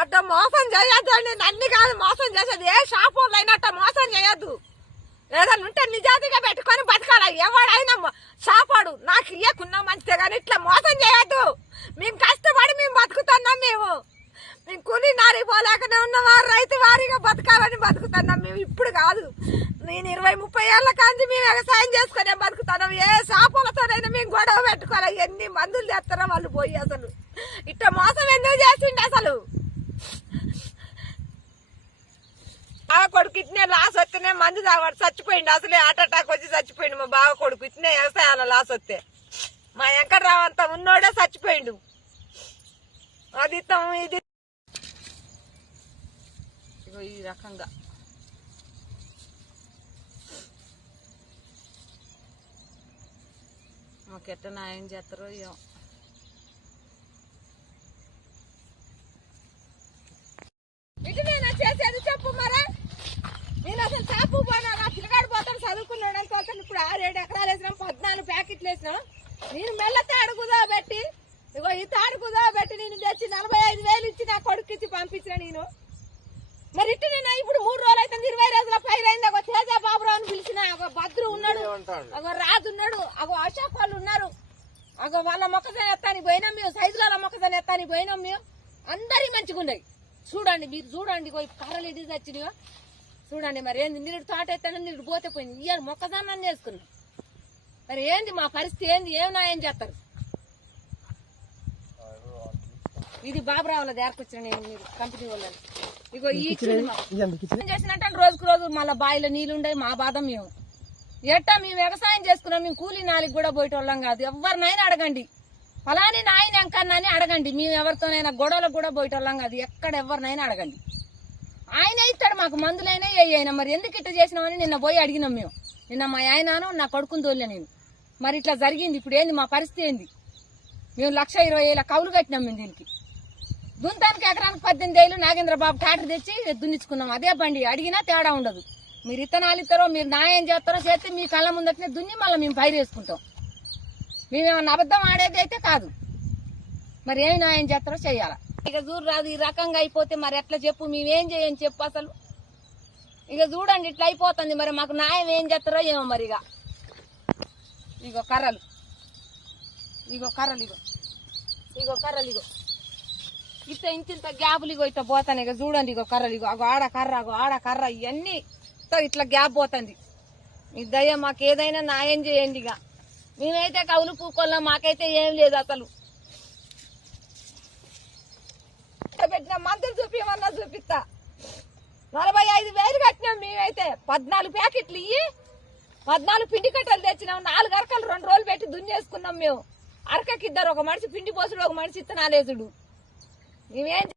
అట్ట మోసం చేయొద్దు అండి. నన్ను కాదు మోసం చేసేది. ఏ షాప్ వాళ్ళు అయినా అట్ట మోసం చేయొద్దు. ఏదైనా ఉంటే నిజాతిగా పెట్టుకొని బతకాల? ఎవడైనా షాపాడు నాకు ఇయ్యకున్నా మంచిదే కానీ ఇట్లా మోసం చేయొద్దు. మేము కష్టం మేము బతుకుతున్నాం మేము మేము కూలి ఉన్నవారు రైతు వారిగా బతకాలని బతుకుతున్నాం. మేము ఇప్పుడు కాదు. నేను ఇరవై ముప్పై ఏళ్ళ కాంచి మేము వ్యవసాయం చేసుకునే బతుకుతున్నాం. ఏ చేపలతోనైనా మేము గొడవ పెట్టుకోవాలి. ఎన్ని మందులు తెస్తారో వాళ్ళు పోయి అసలు. ఇట్ట మోసం ఎందుకు చేసిండే అసలు? బావ కొడుకు ఇట్నే లాస్ వస్తేనే మందు తాగాడు. చచ్చిపోయిండు. అసలే హార్ట్ అటాక్ వచ్చి చచ్చిపోయిండు మా బావ కొడుకు. ఇట్నే వ్యవసాయాల లాస్ వస్తే. మా వెంకట్రావు అంత ఉన్నోడే చచ్చిపోయిండు. అది ఇత్తం ఇది సో ఈ రకంగా మాకెట్ట న్యాయం చేస్తారో ఏమో చెప్పు నేను అసలు నా చదువుకున్నాడు అనుకోతాను ఇప్పుడు ఆరేడు ఎకరాలు వేసినాం పద్నాలుగు ప్యాకెట్లు వేసినాం నేను మెల్లతే అడుగుదా కుదా పెట్టి ఇగో ఈ తాడు కుదా పెట్టి నేను తెచ్చి నలభై ఐదు వేలు ఇచ్చి నా కొడుకు ఇచ్చి పంపించిన నేను మరి ఇటు నేను ఇప్పుడు మూడు రోజులు అయితే ఇరవై రోజుల పైరు అయింది అగో తేజ బాబురావు అని పిలిచిన అగో భద్రు ఉన్నాడు అగో రాజు ఉన్నాడు. అగో అశోక్ వాళ్ళు ఉన్నారు. అగో వాళ్ళ మొక్కజొన్న ఎత్తానికి పోయినాం మేము. సైజుల మొక్కజొన్న ఎత్తానికి పోయినాం మేము. అందరి మంచిగా ఉన్నాయి. చూడండి మీరు చూడండి కర్రలు ఇది వచ్చినాయో చూడండి మరి ఏంది? నీరు తోట ఎత్తాను నీరు పోతే పోయింది. ఇయ్యాలి మొక్కజొన్న చేసుకున్నాం. మరి ఏంది మా పరిస్థితి? ఏంది? ఏం నాయం చేస్తారు? ఇది బాబురావుల దేరకొచ్చిన నేను మీరు కంపెనీ వాళ్ళని. ఇగో ఈ చేసినట్టు రోజుకు రోజు మళ్ళీ బావిలో నీళ్ళు ఉండే మా బాధ మేము. ఎట్టా మేము వ్యవసాయం చేసుకున్నాం మేము కూలీ నాలుగు కూడా పోయేటోళ్ళం కాదు. ఎవరినైనా అడగండి. ఫలాని నాయన ఎంకన్నా అని అడగండి. మేము ఎవరితోనైనా గొడవలకు కూడా పోయేటోళ్ళం కాదు. ఎక్కడ ఎవరినైనా అడగండి. ఆయన ఇస్తాడు మాకు మందులైనా ఏ అయినా. మరి ఎందుకు ఇట్లా చేసినామని నిన్న పోయి అడిగినాం మేము. నిన్న మా ఆయనను నా కొడుకుని తోలే నేను. మరి ఇట్లా జరిగింది. ఇప్పుడు ఏంది? మా పరిస్థితి ఏంది? మేము లక్ష ఇరవై వేల కౌలు కట్టినాం మేము దీనికి. దుంతానికి ఎకరానికి పద్దెనిమిది వేలు నాగేంద్ర బాబు ట్రాక్టర్ తెచ్చి దున్నించుకున్నాం అదే బండి. అడిగినా తేడా ఉండదు. మీరు ఇత్తనాలు ఇస్తారో మీరు న్యాయం చేస్తారో చేస్తే మీ కళ్ళ ముందటనే దున్ని మళ్ళీ మేము పైరు వేసుకుంటాం. మేమేమన్నా అబద్ధం ఆడేది అయితే కాదు. మరి ఏం న్యాయం చేస్తారో చెయ్యాల? ఇక చూడు రాదు ఈ రకంగా అయిపోతే మరి ఎట్లా చెప్పు? మేమేం చేయం చెప్పు అసలు. ఇక చూడండి ఇట్లా అయిపోతుంది. మరి మాకు న్యాయం ఏం చేస్తారో ఏమో మరి ఇక. ఇగో కర్రలు. ఇగో కర్రలు ఇగో. ఇగో కర్రలు ఇగో. ఇట్ట ఇంత ఇంత గ్యాపులు ఇగో ఇట్లా పోతాను ఇక చూడండి ఇగో కర్రలు ఇగో. ఆడ కర్ర అగో ఆడ కర్ర ఇవన్నీ. ఇట్లా ఇట్లా గ్యాప్ పోతుంది. మీ దయ మాకు ఏదైనా న్యాయం చేయండి ఇక. మేమైతే కవులు పూకోళ్ళం మాకైతే ఏం లేదు అసలు. పెట్టిన మందులు చూపించమన్నా చూపిస్తా. నలభై ఐదు వేలు కట్టినాం మేమైతే. పద్నాలుగు ప్యాకెట్లు ఇయ్యి పద్నాలుగు పిండి కట్టలు తెచ్చినాం. నాలుగు అరకలు రెండు రోజులు పెట్టి దున్నేసుకున్నాం మేము. అరకకి ఇద్దరు ఒక మనిషి పిండి పోసుడు ఒక మనిషి ఇత్తనాలేసుడు. మేమేం